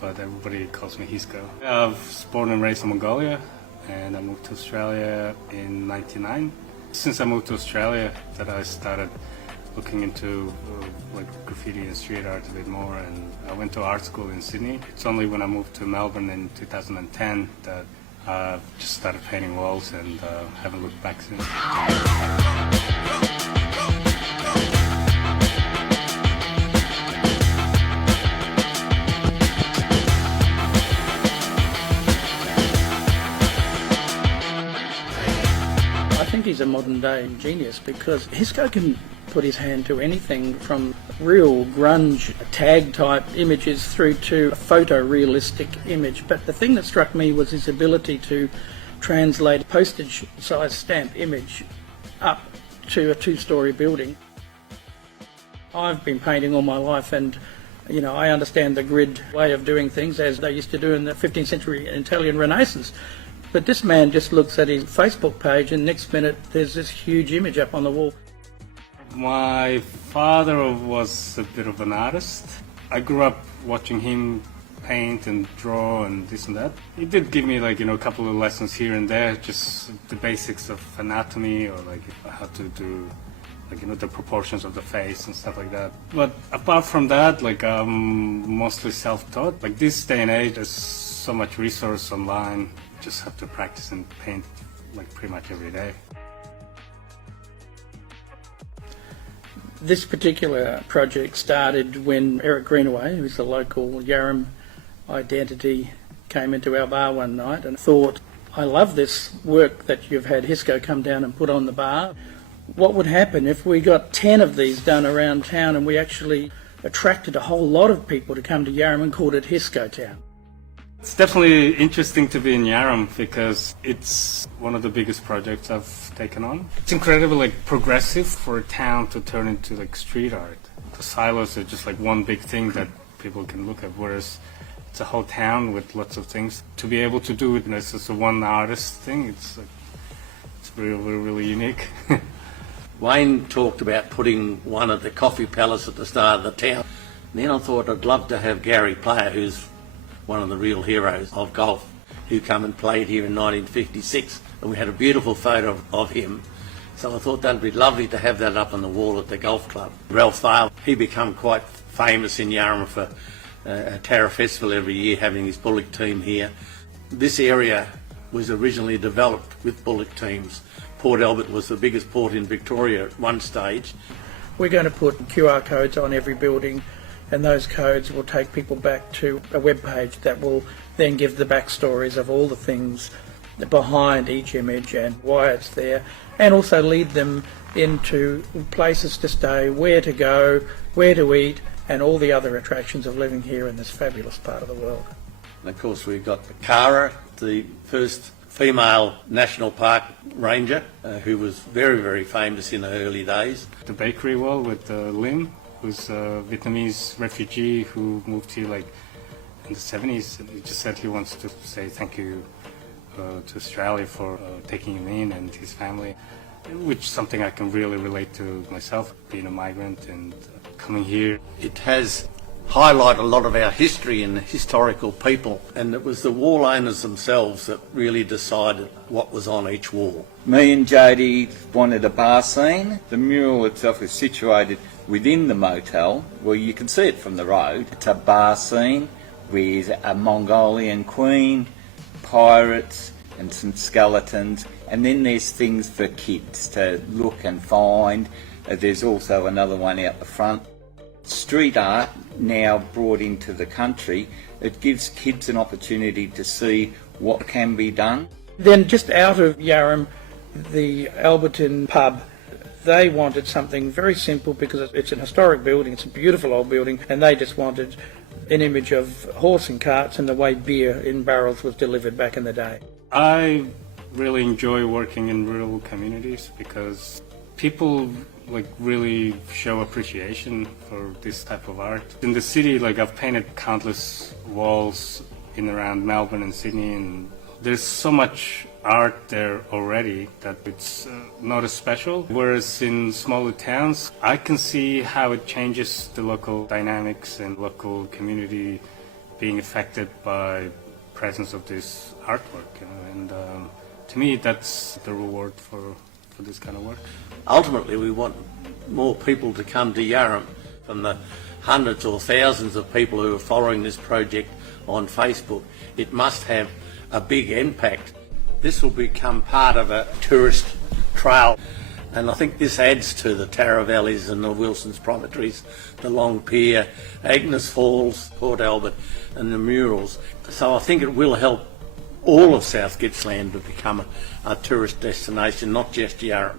but everybody calls me Hisco. I was born and raised in Mongolia, and I moved to Australia in '99. Since I moved to Australia, that I started looking into like graffiti and street art a bit more, and I went to art school in Sydney. It's only when I moved to Melbourne in 2010 that I just started painting walls, and haven't looked back since. I think he's a modern day genius because Hisco can put his hand to anything from real grunge tag type images through to a photorealistic image. But the thing that struck me was his ability to translate a postage size stamp image up to a two-storey building. I've been painting all my life, and I understand the grid way of doing things as they used to do in the 15th century Italian Renaissance. But this man just looks at his Facebook page and next minute there's this huge image up on the wall. My father was a bit of an artist. I grew up watching him paint and draw and this and that. He did give me a couple of lessons here and there, just the basics of anatomy or how to do the proportions of the face and stuff like that. But apart from that, I'm mostly self-taught. This day and age, there's so much resource online. Just have to practice and paint pretty much every day. This particular project started when Eric Greenaway, who's the local Yarram identity, came into our bar one night and thought, I love this work that you've had Hisco come down and put on the bar. What would happen if we got 10 of these done around town and we actually attracted a whole lot of people to come to Yarram and called it Hisco Town? It's definitely interesting to be in Yarram because it's one of the biggest projects I've taken on. It's incredibly progressive for a town to turn into street art. The silos are just one big thing that people can look at, whereas it's a whole town with lots of things. To be able to do it as just a one artist thing, it's really unique. Wayne talked about putting one at the Coffee Palace at the start of the town. And then I thought I'd love to have Gary Player, who's one of the real heroes of golf, who come and played here in 1956, and we had a beautiful photo of him. So I thought that'd be lovely to have that up on the wall at the golf club. Ralph Vale, he become quite famous in Yarram for a Tara Festival every year, having his bullock team here. This area was originally developed with bullock teams. Port Albert was the biggest port in Victoria at one stage. We're going to put QR codes on every building, and those codes will take people back to a web page that will then give the backstories of all the things behind each image and why it's there, and also lead them into places to stay, where to go, where to eat, and all the other attractions of living here in this fabulous part of the world. And of course we've got Kara, the first female National Park ranger, who was very, very famous in the early days. The bakery wall with Lim, who's a Vietnamese refugee who moved here in the 70s. And he just said he wants to say thank you to Australia for taking him in and his family, which is something I can really relate to myself, being a migrant and coming here. It has highlighted a lot of our history and historical people, and it was the wall owners themselves that really decided what was on each wall. Me and Jody wanted a bar scene. The mural itself is situated within the motel, where you can see it from the road. It's a bar scene with a Mongolian queen, pirates and some skeletons, and then there's things for kids to look and find. There's also another one out the front. Street art, now brought into the country, it gives kids an opportunity to see what can be done. Then just out of Yarram, the Alberton pub, they wanted something very simple because it's an historic building, it's a beautiful old building, and they just wanted an image of horse and carts and the way beer in barrels was delivered back in the day. I really enjoy working in rural communities because people really show appreciation for this type of art. In the city, I've painted countless walls in around Melbourne and Sydney, and there's so much art there already that it's not as special. Whereas in smaller towns, I can see how it changes the local dynamics and local community being affected by presence of this artwork, and to me that's the reward for this kind of work. Ultimately, we want more people to come to Yarram. From the hundreds or thousands of people who are following this project on Facebook, it must have a big impact. This will become part of a tourist trail, and I think this adds to the Tarra Valleys and the Wilson's Promontories, the Long Pier, Agnes Falls, Port Albert and the murals. So I think it will help all of South Gippsland to become a tourist destination, not just Yarram.